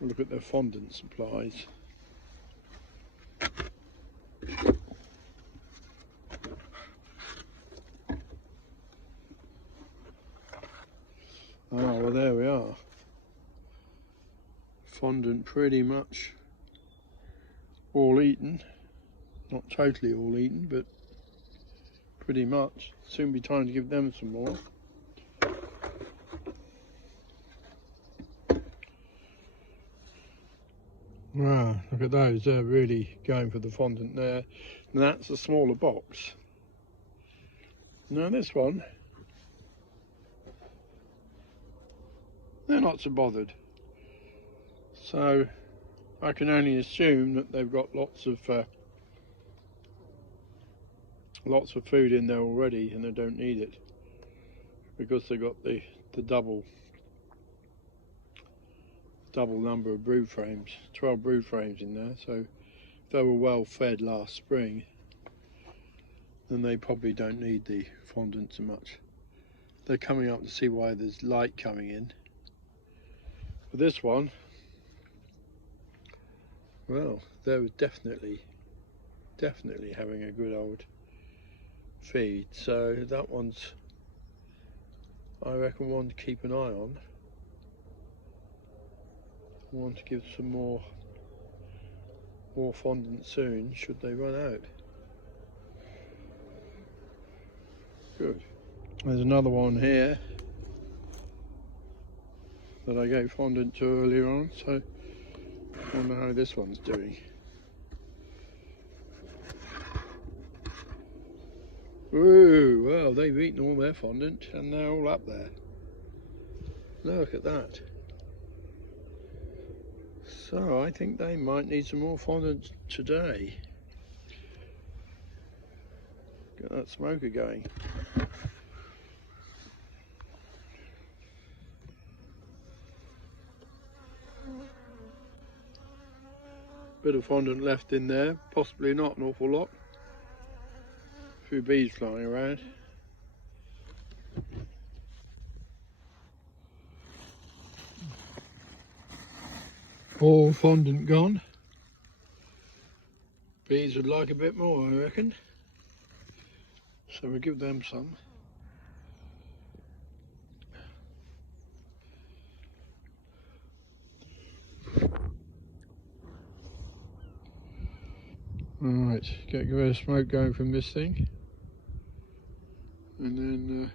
Look at their fondant supplies. Oh, well, there we are. Fondant pretty much all eaten. Not totally all eaten, but pretty much. Soon be time to give them some more. Wow, look at those. They're really going for the fondant there. And that's a smaller box. Now this one, they're not so bothered. So I can only assume that they've got lots of food in there already and they don't need it, because they've got the double number of brood frames, 12 brood frames in there. So if they were well fed last spring, then they probably don't need the fondant so much. They're coming up to see why there's light coming in. But this one, well, they're definitely having a good old feed. So that one's, I reckon, one to keep an eye on. One to give some more fondant soon, should they run out. Good. There's another one here that I gave fondant to earlier on, so I wonder how this one's doing. Ooh, well, they've eaten all their fondant and they're all up there. Look at that. So I think they might need some more fondant today. Get that smoker going. Bit of fondant left in there, possibly not an awful lot. A few bees flying around. All fondant gone. Bees would like a bit more, I reckon. So we'll give them some. Alright, get a bit of smoke going from this thing. And then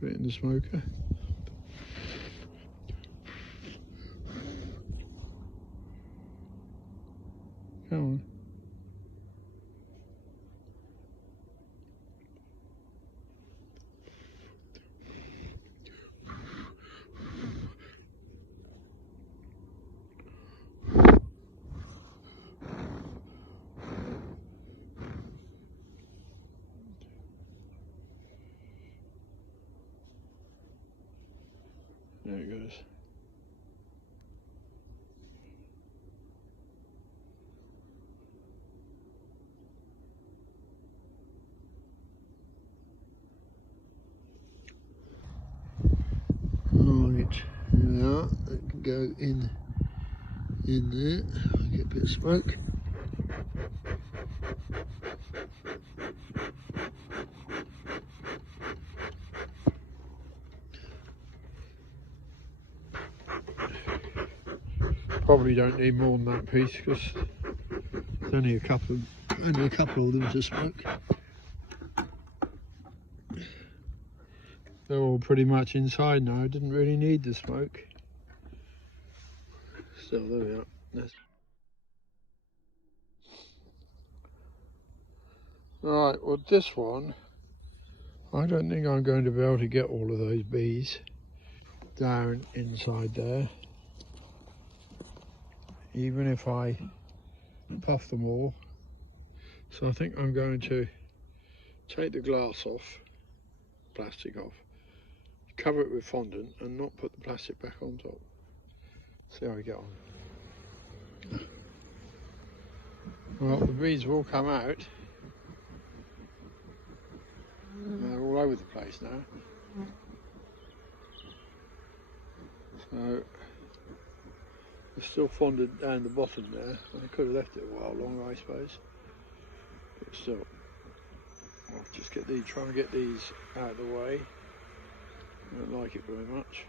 put it in the smoker. Come on. There it goes. Right, yeah, it can go in there. I'll get a bit of smoke. Probably don't need more than that piece because there's only a couple of them to smoke. They're all pretty much inside now. Didn't really need the smoke. Still, there we are. Right, well, this one, I don't think I'm going to be able to get all of those bees down inside there, even if I puff them all. So I think I'm going to take the glass off, plastic off, cover it with fondant and not put the plastic back on top. See how we get on. Well, the bees will come out. They're all over the place now. So There's still fondant down the bottom there. I could have left it a while longer, I suppose. But still, I'll just get these, try and get these out of the way. I don't like it very much.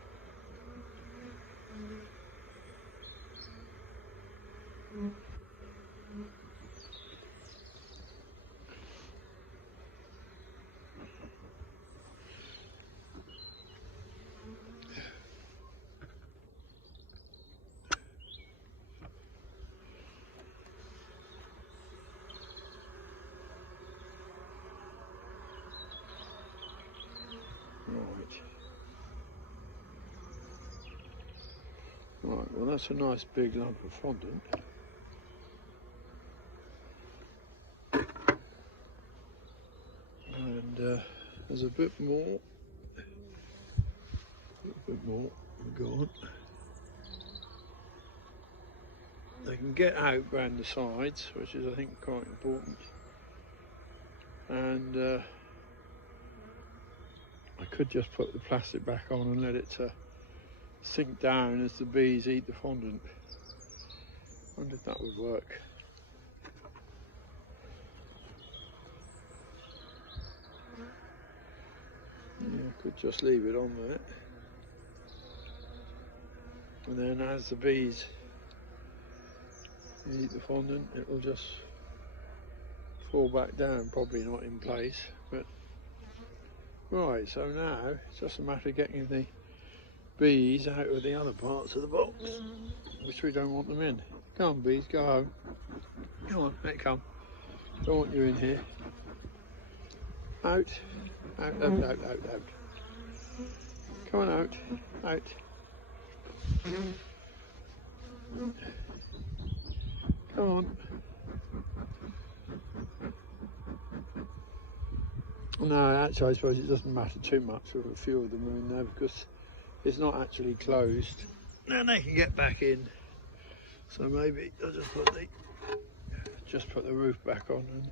Right, well that's a nice big lump of fondant. And there's a bit more. Go on. They can get out around the sides, which is I think quite important. And I could just put the plastic back on and let it sink down as the bees eat the fondant. I wonder if that would work. Yeah, I could just leave it on there. And then as the bees eat the fondant, it will just fall back down, probably not in place. But right, so now it's just a matter of getting the bees out of the other parts of the box, which we don't want them in. Come on bees, go home. Come on, out come. Don't want you in here. Out, out, out, out, out, out. Come on out, out. Come on. No, actually I suppose it doesn't matter too much with a few of them are in there because it's not actually closed. Then they can get back in. So maybe I'll just put the roof back on and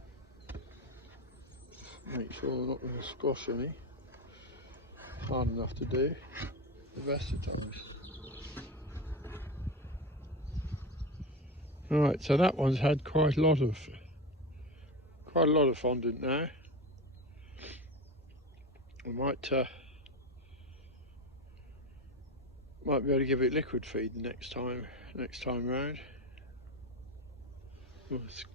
make sure they're not going to squash any. Hard enough to do the best of times. Right, so that one's had quite a lot of fondant now. I might be able to give it liquid feed the next time round. Well, the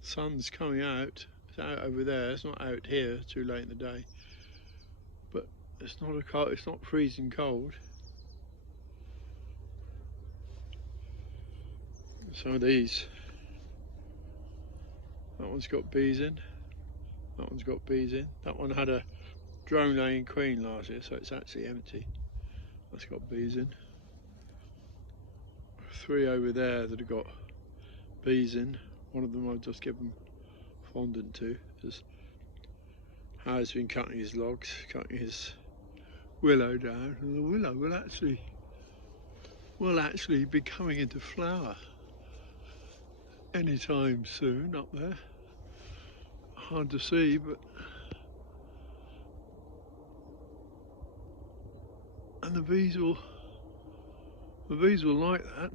sun's coming out. It's out over there. It's not out here. Too late in the day. But it's not freezing cold. Some of these. That one's got bees in. That one's got bees in. That one had a drone laying queen last year, so it's actually empty. That's got bees in. 3 over there that have got bees in. One of them I've just given fondant to. Harry's been cutting his logs, cutting his willow down, and the willow will actually be coming into flower anytime soon up there. Hard to see, but and the bees will like that.